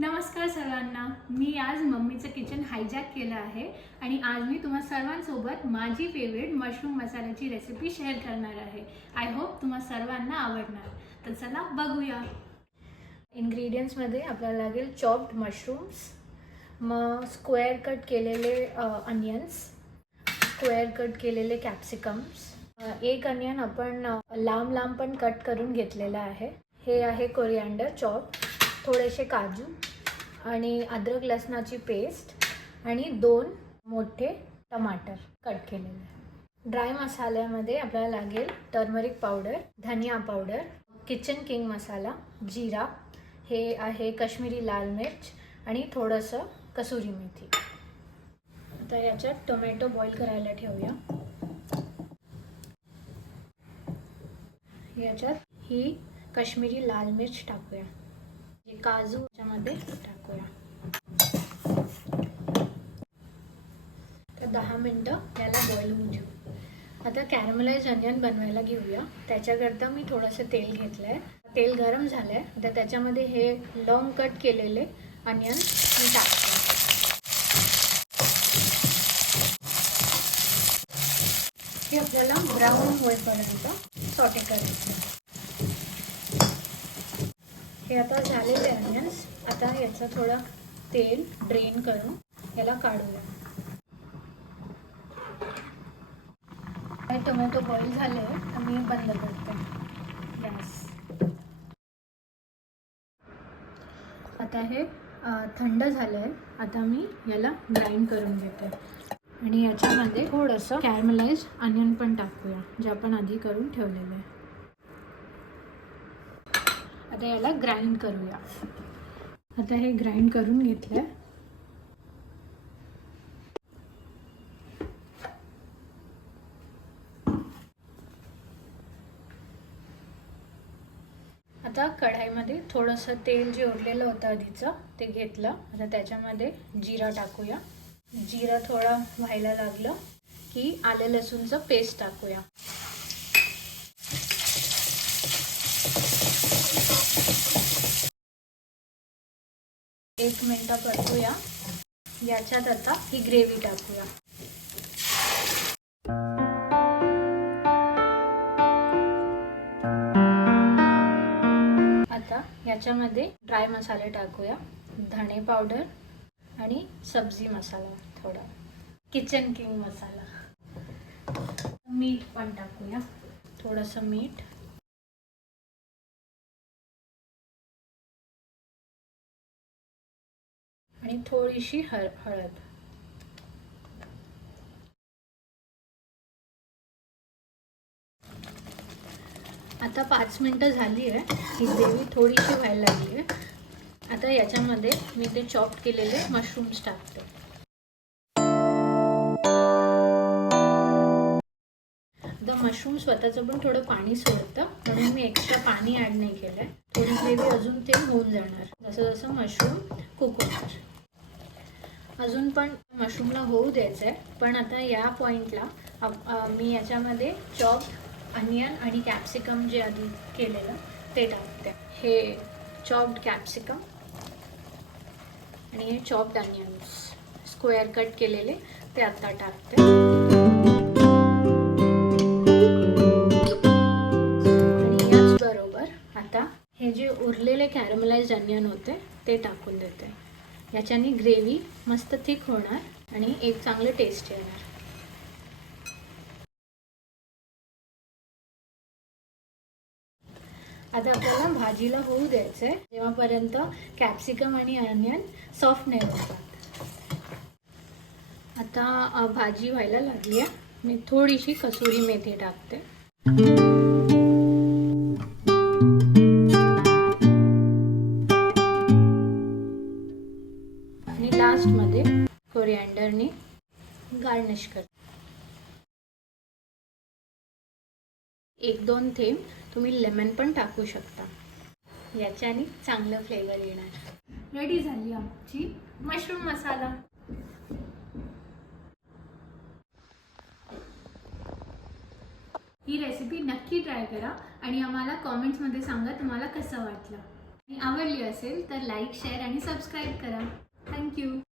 नमस्कार सर्वांना मी आज मम्मीचं किचन हायजॅक केलं आहे आणि आज मी तुम्हा सर्वांसोबत माझी फेवरेट मशरूम मसाल्याची रेसिपी शेअर करणार आहे. आय होप तुम्हा सर्वांना आवडणार. तर चला बघूया. इन्ग्रेडियंट्समध्ये आपल्याला लागेल चॉप्ड मशरूम्स मग स्क्वेअर कट केलेले अनियन्स स्क्वेअर कट केलेले कॅप्सिकम्स एक अनियन आपण लांब लांब पण कट करून घेतलेलं आहे. हे आहे कोरिअँडर चॉप थोडेसे काजू आणि अद्रक लसणाची पेस्ट आणि दोन मोठे टमाटर कट केलेले. ड्राय मसाल्यामध्ये आपल्याला लागेल टर्मरिक पावडर धनिया पावडर किचन किंग मसाला जिरा हे आहे काश्मीरी लाल मिर्च आणि थोडंसं कसुरी मेथी. आता याच्यात टोमॅटो बॉईल करायला ठेवूया. याच्यात ही काश्मीरी लाल मिर्च टाकूया. काजू याच्यामध्ये टाकूया. तर दहा मिनटं याला बॉईल होऊन देऊ आता कॅरमलाइज अनियन बनवायला घेऊया. त्याच्याकरता मी थोडंसं तेल घेतलं आहे तेल गरम झालं आहे तर त्याच्यामध्ये हे लॉंग कट केलेले अनियन मी टाकते. हे आपल्याला ब्राऊन होईपर्यंत सॉटे करायचं. हे आता झालेले अनियन्स आता याचं थोडं तेल ड्रेन करून याला काढूया. टोमॅटो बॉईल झाले तर मी बंद करते. गॅस आता हे थंड झालं आहे आता मी याला ग्राइंड करून घेते. आणि याच्यामध्ये थोडंसं कॅरमलाइज अनियन पण टाकूया जे आपण आधी करून ठेवलेलं आहे. आता याला ग्राइंड करूया. आता हे ग्राइंड करून घेतलंय. आता कढाईमध्ये थोडंसं तेल जे उरलेलं होतं आधीचं ते घेतलं. आता त्याच्यामध्ये जिरा टाकूया. जिरा थोडा व्हायला लागलं की आलं लसूणचं पेस्ट टाकूया. एक मिनटं परतूया. याच्यात आता ही ग्रेव्ही टाकूया. आता याच्यामध्ये ड्राय मसाले टाकूया. धणे पावडर आणि सब्जी मसाला थोडा. Kitchen King masala. मीठ पण टाकूया. थोडंसं मीठ. आणि थोडीशी हळ हळद. आता पाच मिनटं झाली आहे. ही ग्रेव्ही थोडीशी व्हायला लागली आहे. आता याच्यामध्ये मी ते चॉप केलेले मशरूम्स टाकते. द मशरूम स्वतःचं पण थोडं पाणी सोडतं म्हणून मी एक्स्ट्रा पाणी ॲड नाही केलं आहे थोडी ग्रेव्ही अजून ते होऊन जाणार. जसं जसं मशरूम कुक होणार. अजून पण मशरूमला होऊ द्यायचं आहे पण आता या पॉईंटला मी याच्यामध्ये चॉप अनियन आणि कॅप्सिकम जे आधी केलेलं ते टाकते. हे चॉप्ड कॅप्सिकम आणि हे चॉप्ड अनियन्स स्क्वेअर कट केलेले ते आत्ता टाकते. आता हे जे उरलेले कॅरमलाइज अनियन होते ते टाकून देते. याच्याने ग्रेव्ही मस्त थिक होणार आणि एक चांगलं टेस्ट येणार. आता आपल्याला भाजीला होऊ द्यायचं आहे जेव्हापर्यंत कॅप्सिकम आणि अनियन सॉफ्ट नाही होतात. आता भाजी व्हायला लागली आहे. मी थोडीशी कसुरी मेथी टाकते. गार्निश कर. एक दोन थेंब तुम्ही लेमन पण टाकू शकता. याच्याने चांगलं फ्लेवर येणार. रेडी झाली आमची मशरूम मसाला ही रेसिपी नक्की ट्राय करा आणि आम्हाला कॉमेंट्समध्ये सांगा तुम्हाला कसं वाटलं. आणि आवडली असेल तर लाईक शेअर आणि सबस्क्राईब करा. Thank you